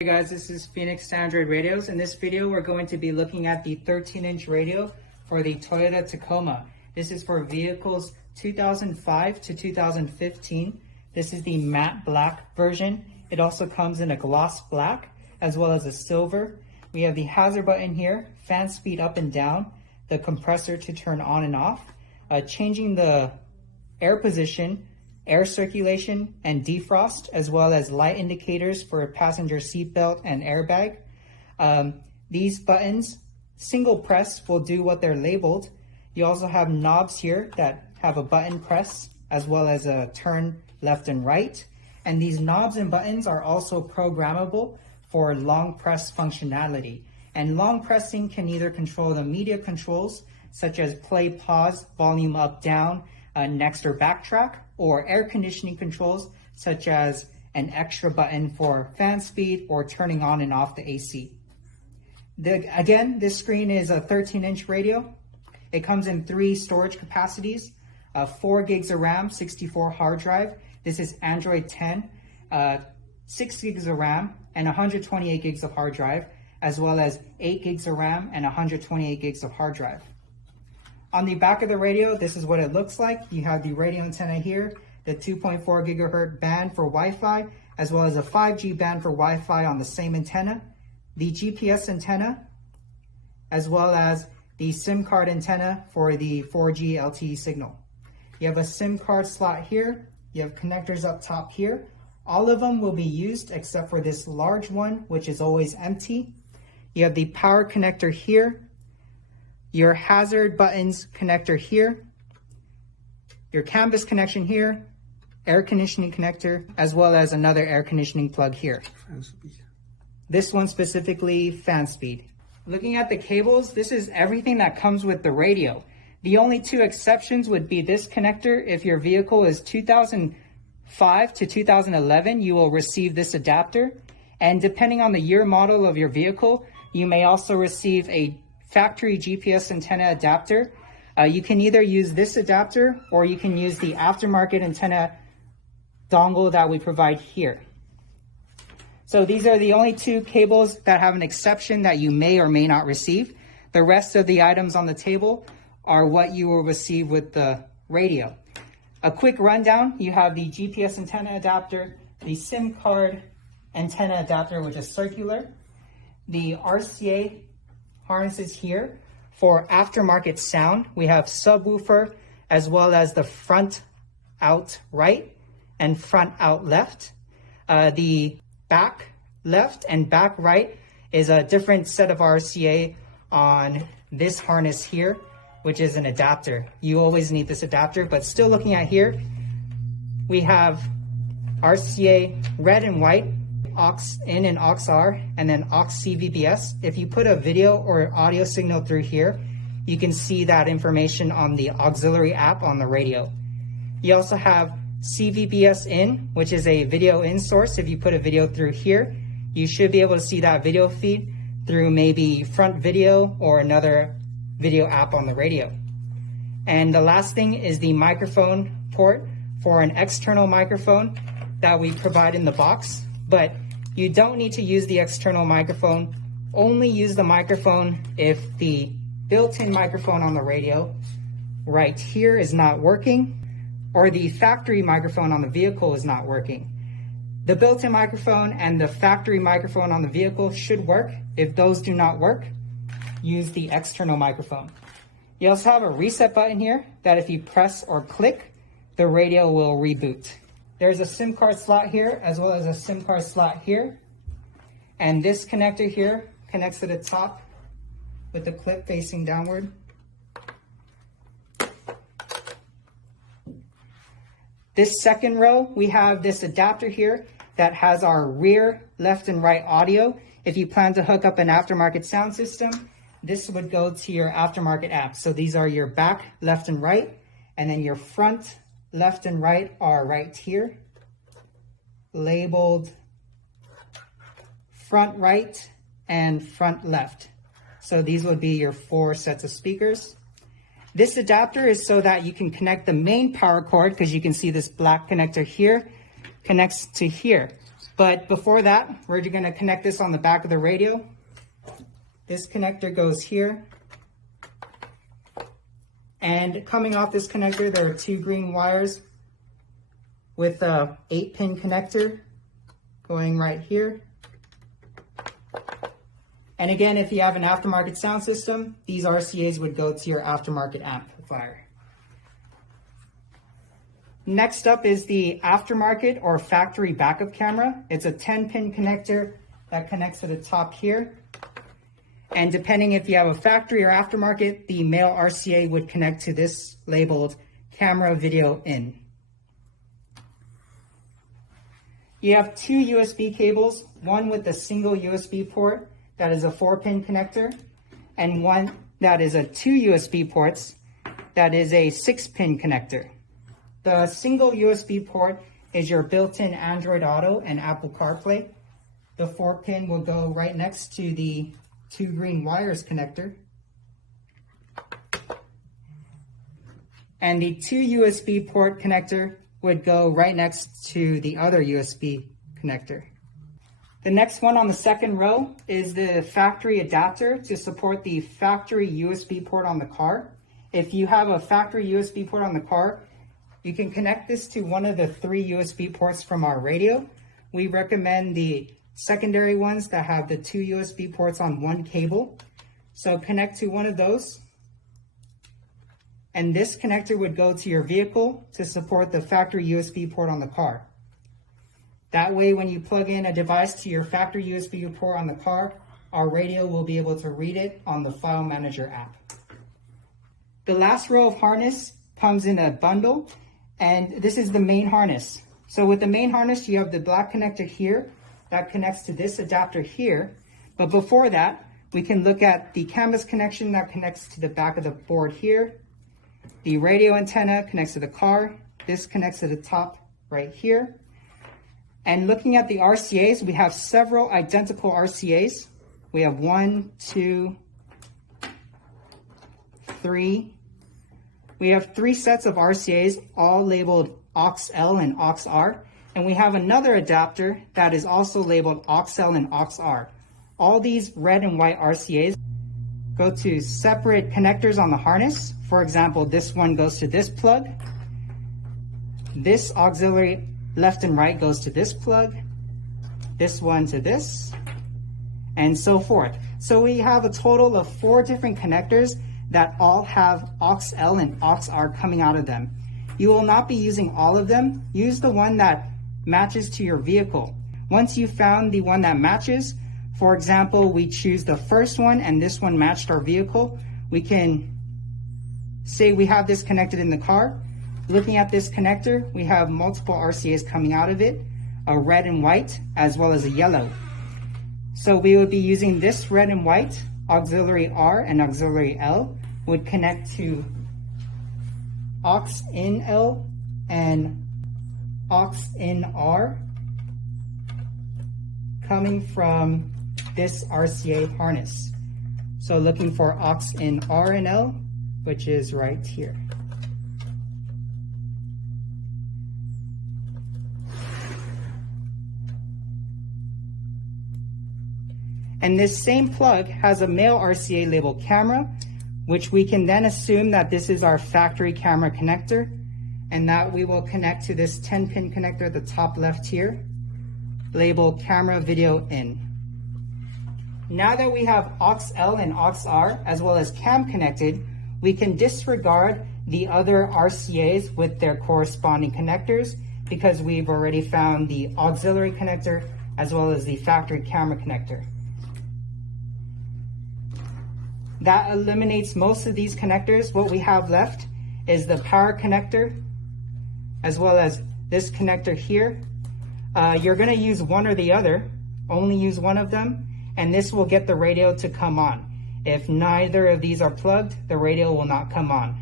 Hey guys, this is Phoenix Android Radios. In this video, we're going to be looking at the 13-inch radio for the Toyota Tacoma. This is for vehicles 2005 to 2015. This is the matte black version. It also comes in a gloss black as well as a silver. We have the hazard button here, fan speed up and down, the compressor to turn on and off, changing the air position, air circulation and defrost, as well as light indicators for passenger seatbelt and airbag. These buttons, single press, will do what they're labeled. You also have knobs here that have a button press, as well as a turn left and right. And these knobs and buttons are also programmable for long press functionality. And long pressing can either control the media controls, such as play, pause, volume up, down, next or backtrack, or air conditioning controls, such as an extra button for fan speed or turning on and off the AC. Again, this screen is a 13-inch radio. It comes in 3 storage capacities, 4 gigs of RAM, 64 hard drive. This is Android 10, 6 gigs of RAM, and 128 gigs of hard drive, as well as 8 gigs of RAM and 128 gigs of hard drive. On the back of the radio, this is what it looks like. You have the radio antenna here, the 2.4 gigahertz band for Wi-Fi, as well as a 5G band for Wi-Fi on the same antenna, the GPS antenna, as well as the SIM card antenna for the 4G LTE signal. You have a SIM card slot here. You have connectors up top here. All of them will be used except for this large one, which is always empty. You have the power connector here, your hazard buttons connector here, your canvas connection here, air conditioning connector, as well as another air conditioning plug here. This one specifically, fan speed. Looking at the cables, this is everything that comes with the radio. The only 2 exceptions would be this connector. If your vehicle is 2005 to 2011, you will receive this adapter. And depending on the year model of your vehicle, you may also receive a factory GPS antenna adapter. You can either use this adapter or you can use the aftermarket antenna dongle that we provide here. So these are the only 2 cables that have an exception that you may or may not receive. The rest of the items on the table are what you will receive with the radio. A quick rundown: you have the GPS antenna adapter, the SIM card antenna adapter, which is circular, the RCA harnesses here for aftermarket sound. We have subwoofer, as well as the front out right and front out left. The back left and back right is a different set of RCA on this harness here, which is an adapter. You always need this adapter, but still looking at here, we have RCA red and white, aux in and aux R, and then aux CVBS. If you put a video or audio signal through here, you can see that information on the auxiliary app on the radio. You also have CVBS in, which is a video in source. If you put a video through here, you should be able to see that video feed through maybe front video or another video app on the radio. And the last thing is the microphone port for an external microphone that we provide in the box. But you don't need to use the external microphone. Only use the microphone if the built-in microphone on the radio right here is not working, or the factory microphone on the vehicle is not working. The built-in microphone and the factory microphone on the vehicle should work. If those do not work, use the external microphone. You also have a reset button here that if you press or click, the radio will reboot. There's a SIM card slot here, as well as a SIM card slot here. And this connector here connects to the top with the clip facing downward. This second row, we have this adapter here that has our rear, left, and right audio. If you plan to hook up an aftermarket sound system, this would go to your aftermarket app. So these are your back, left, and right, and then your front, left, and right are right here, labeled front right and front left. So these would be your 4 sets of speakers. This adapter is so that you can connect the main power cord, because you can see this black connector here connects to here. But before that, we're gonna connect this on the back of the radio. This connector goes here. And coming off this connector, there are 2 green wires with a 8-pin connector going right here. And again, if you have an aftermarket sound system, these RCAs would go to your aftermarket amplifier. Next up is the aftermarket or factory backup camera. It's a 10-pin connector that connects to the top here. And depending if you have a factory or aftermarket, the male RCA would connect to this labeled camera video in. You have 2 USB cables, one with a single USB port that is a 4-pin connector, and one that is a 2 USB ports that is a 6-pin connector. The single USB port is your built-in Android Auto and Apple CarPlay. The 4-pin will go right next to the 2 green wires connector. And the 2 USB port connector would go right next to the other USB connector. The next one on the second row is the factory adapter to support the factory USB port on the car. If you have a factory USB port on the car, you can connect this to one of the 3 USB ports from our radio. We recommend the secondary ones that have the 2 USB ports on 1 cable. So connect to one of those. And this connector would go to your vehicle to support the factory USB port on the car. That way, when you plug in a device to your factory USB port on the car, our radio will be able to read it on the File Manager app. The last row of harness comes in a bundle, and this is the main harness. So with the main harness, you have the black connector here that connects to this adapter here. But before that, we can look at the canvas connection that connects to the back of the board here. The radio antenna connects to the car. This connects to the top right here. And looking at the RCAs, we have several identical RCAs. We have 1, 2, 3. We have 3 sets of RCAs, all labeled aux-L and aux-R. And we have another adapter that is also labeled aux-L and aux-R. All these red and white RCAs go to separate connectors on the harness. For example, this one goes to this plug. This auxiliary left and right goes to this plug. This one to this, and so forth. So we have a total of 4 different connectors that all have aux-L and aux-R coming out of them. You will not be using all of them. Use the one that matches to your vehicle. Once you found the one that matches, for example, we choose the first one and this one matched our vehicle, we can say we have this connected in the car. Looking at this connector, we have multiple RCAs coming out of it, a red and white, as well as a yellow. So we would be using this red and white, auxiliary R and auxiliary L would connect to aux in L and aux in R coming from this RCA harness. So looking for aux in R and L, which is right here. And this same plug has a male RCA labeled camera, which we can then assume that this is our factory camera connector, and that we will connect to this 10-pin connector at the top left here, labeled camera video in. Now that we have aux-L and aux-R as well as cam connected, we can disregard the other RCAs with their corresponding connectors because we've already found the auxiliary connector as well as the factory camera connector. That eliminates most of these connectors. What we have left is the power connector as well as this connector here. You're going to use one or the other, only use one of them, and this will get the radio to come on. If neither of these are plugged, the radio will not come on.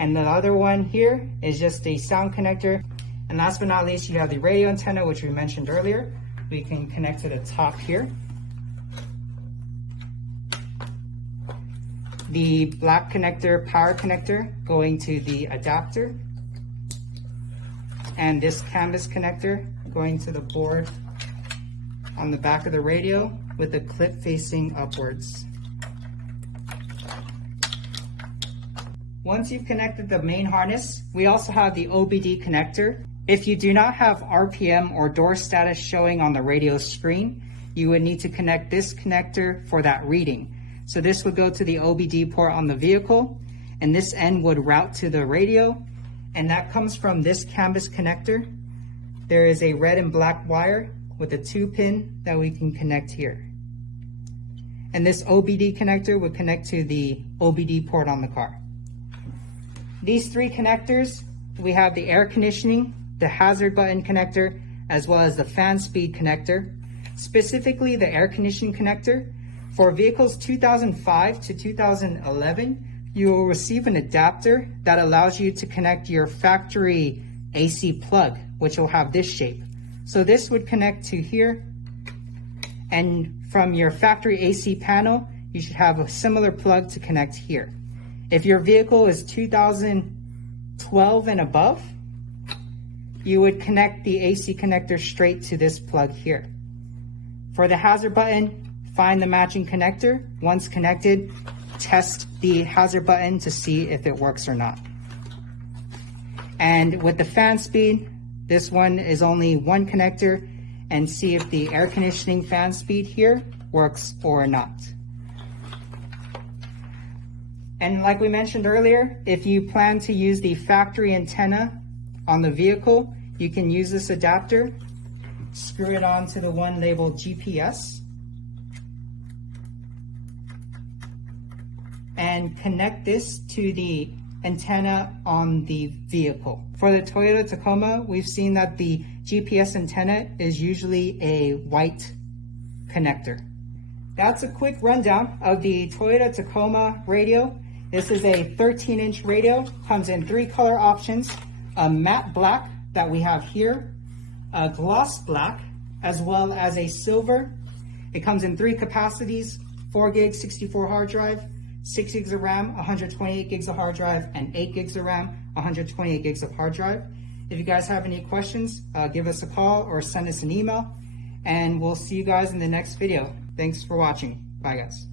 And the other one here is just a sound connector. And last but not least, you have the radio antenna, which we mentioned earlier. We can connect to the top here. The black connector, power connector, going to the adapter. And this canvas connector going to the board on the back of the radio with the clip facing upwards. Once you've connected the main harness, we also have the OBD connector. If you do not have RPM or door status showing on the radio screen, you would need to connect this connector for that reading. So this would go to the OBD port on the vehicle, and this end would route to the radio, and that comes from this canvas connector. There is a red and black wire with a 2-pin that we can connect here. And this OBD connector would connect to the OBD port on the car. These 3 connectors, we have the air conditioning, the hazard button connector, as well as the fan speed connector. Specifically the air conditioning connector, for vehicles 2005 to 2011, you will receive an adapter that allows you to connect your factory AC plug, which will have this shape. So this would connect to here, and from your factory AC panel, you should have a similar plug to connect here. If your vehicle is 2012 and above, you would connect the AC connector straight to this plug here. For the hazard button, find the matching connector. Once connected, test the hazard button to see if it works or not. And with the fan speed, this one is only 1 connector, and see if the air conditioning fan speed here works or not. And like we mentioned earlier, if you plan to use the factory antenna on the vehicle, you can use this adapter, screw it onto the one labeled GPS, and connect this to the antenna on the vehicle. For the Toyota Tacoma, we've seen that the GPS antenna is usually a white connector. That's a quick rundown of the Toyota Tacoma radio. This is a 13-inch radio, comes in 3 color options, a matte black that we have here, a gloss black, as well as a silver. It comes in 3 capacities, 4 gig 64 hard drive, 6 gigs of RAM, 128 gigs of hard drive, and 8 gigs of RAM, 128 gigs of hard drive. If you guys have any questions, give us a call or send us an email, and we'll see you guys in the next video. Thanks for watching. Bye guys.